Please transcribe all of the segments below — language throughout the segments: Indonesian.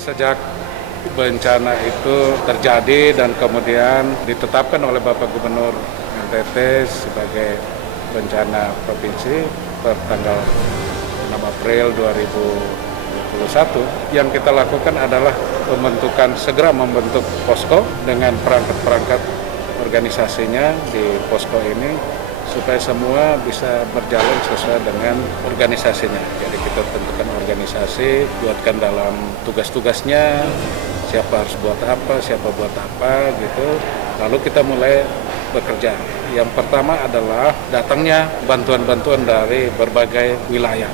Sejak bencana itu terjadi dan kemudian ditetapkan oleh Bapak Gubernur NTT sebagai bencana provinsi per tanggal 6 April 2021, yang kita lakukan adalah segera membentuk posko dengan perangkat-perangkat organisasinya di posko ini supaya semua bisa berjalan sesuai dengan organisasinya. Jadi kita tentukan organisasi, buatkan dalam tugas-tugasnya, siapa harus buat apa, siapa buat apa gitu. Lalu kita mulai bekerja. Yang pertama adalah datangnya bantuan-bantuan dari berbagai wilayah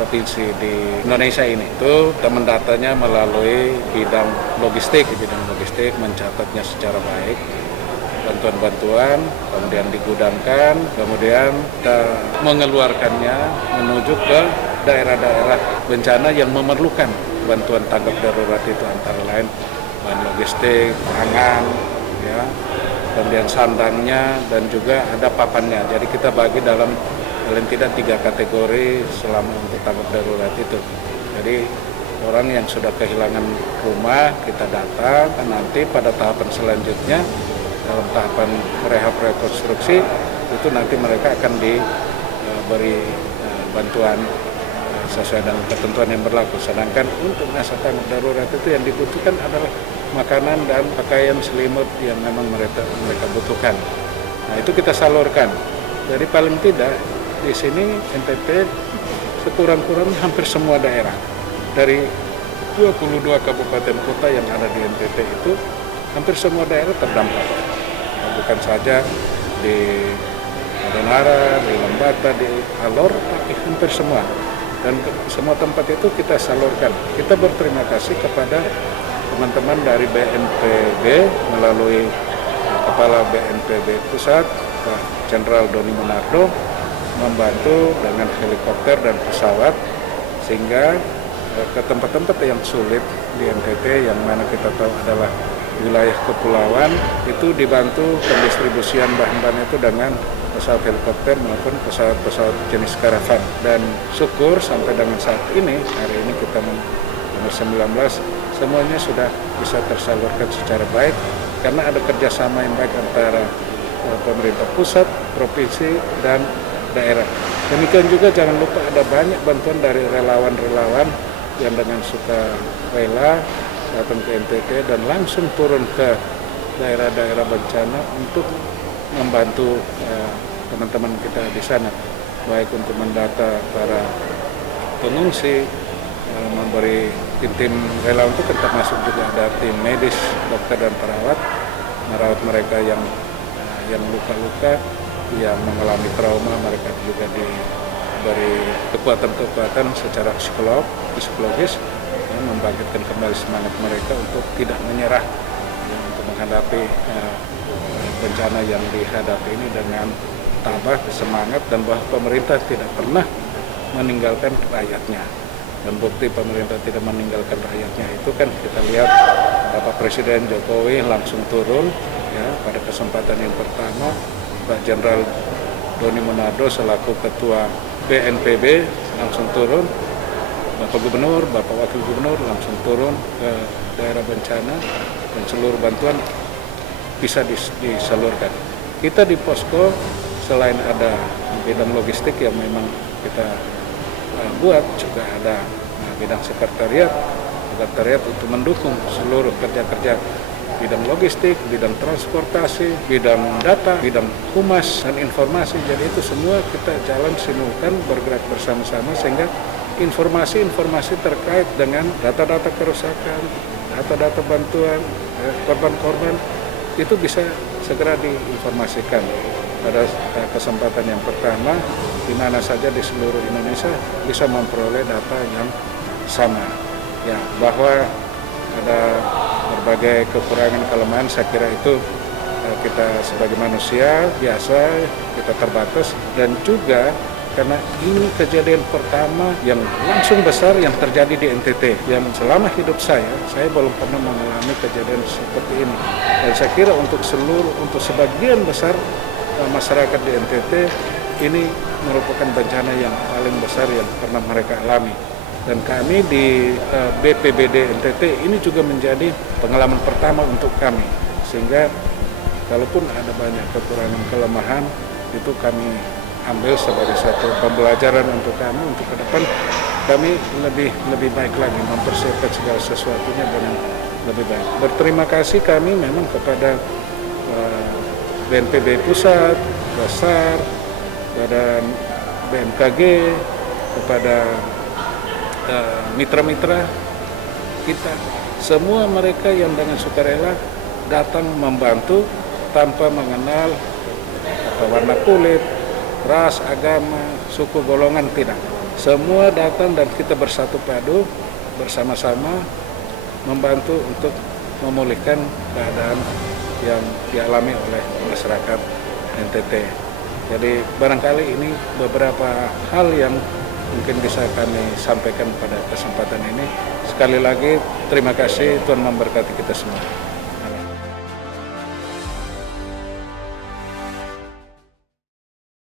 provinsi di Indonesia ini. Itu teman datanya melalui bidang logistik mencatatnya secara baik. Bantuan-bantuan, kemudian digudangkan, kemudian kita mengeluarkannya menuju ke daerah-daerah bencana yang memerlukan bantuan tanggap darurat itu, antara lain bahan logistik, pangan, ya, kemudian sandangnya, dan juga ada papannya. Jadi kita bagi dalam paling tidak 3 kategori selama untuk tanggap darurat itu. Jadi orang yang sudah kehilangan rumah kita data, nanti pada tahapan selanjutnya dalam tahapan rehab rekonstruksi itu nanti mereka akan diberi bantuan sesuai dengan ketentuan yang berlaku. Sedangkan untuk masa tanggap darurat itu yang dibutuhkan adalah makanan dan pakaian selimut yang memang mereka butuhkan. Nah, itu kita salurkan. Jadi paling tidak di sini NTT sekurang-kurangnya hampir semua daerah dari 22 kabupaten kota yang ada di NTT itu hampir semua daerah terdampak. Bukan saja di Adonara, di Lembata, di Alor, tapi hampir semua. Dan semua tempat itu kita salurkan. Kita berterima kasih kepada teman-teman dari BNPB melalui Kepala BNPB Pusat, Pak Jenderal Doni Monardo, membantu dengan helikopter dan pesawat sehingga ke tempat-tempat yang sulit di NTT yang mana kita tahu adalah wilayah kepulauan itu dibantu pendistribusian bahan-bahan itu dengan pesawat helikopter maupun pesawat jenis karavan. Dan syukur sampai dengan saat ini, hari ini kita nomor 19, semuanya sudah bisa tersalurkan secara baik karena ada kerjasama yang baik antara pemerintah pusat, provinsi, dan daerah. Demikian juga jangan lupa ada banyak bantuan dari relawan-relawan yang dengan sukarela datang ke NTT dan langsung turun ke daerah-daerah bencana untuk membantu teman-teman kita di sana, baik untuk mendata para pengungsi, memberi tim relawan itu termasuk juga ada tim medis, dokter dan perawat, merawat mereka yang luka-luka, yang mengalami trauma, mereka juga diberi kekuatan-kekuatan secara psikologis, membangkitkan kembali semangat mereka untuk tidak menyerah untuk menghadapi bencana yang dihadapi ini dengan tabah, semangat, dan bahwa pemerintah tidak pernah meninggalkan rakyatnya. Dan bukti pemerintah tidak meninggalkan rakyatnya itu kan kita lihat Bapak Presiden Jokowi langsung turun ya pada kesempatan yang pertama, Pak Jenderal Doni Monardo selaku Ketua BNPB langsung turun, Bapak Gubernur, Bapak Wakil Gubernur langsung turun ke daerah bencana dan seluruh bantuan bisa disalurkan. Kita di posko selain ada bidang logistik yang memang kita buat, juga ada bidang sekretariat untuk mendukung seluruh kerja-kerja bidang logistik, bidang transportasi, bidang data, bidang humas dan informasi. Jadi itu semua kita jalan simultan, bergerak bersama-sama sehingga informasi-informasi terkait dengan data-data kerusakan, data-data bantuan, korban-korban itu bisa segera diinformasikan pada kesempatan yang pertama, di mana saja di seluruh Indonesia bisa memperoleh data yang sama. Ya, bahwa ada berbagai kekurangan kelemahan, saya kira itu kita sebagai manusia biasa, kita terbatas, dan juga karena ini kejadian pertama yang langsung besar yang terjadi di NTT, yang selama hidup saya belum pernah mengalami kejadian seperti ini. Dan saya kira untuk sebagian besar masyarakat di NTT ini merupakan bencana yang paling besar yang pernah mereka alami. Dan kami di BPBD NTT ini juga menjadi pengalaman pertama untuk kami, sehingga kalaupun ada banyak kekurangan kelemahan itu kami ambil sebagai satu pembelajaran untuk kami untuk ke depan kami lebih baik lagi mempersiapkan segala sesuatunya dengan lebih baik. Berterima kasih kami memang kepada BNPB Pusat, Basar, Badan BMKG, kepada mitra-mitra kita, semua mereka yang dengan sukarela datang membantu tanpa mengenal warna kulit, ras, agama, suku, golongan, tidak. Semua datang dan kita bersatu padu bersama-sama membantu untuk memulihkan keadaan yang dialami oleh masyarakat NTT. Jadi barangkali ini beberapa hal yang mungkin bisa kami sampaikan pada kesempatan ini. Sekali lagi terima kasih, Tuhan memberkati kita semua.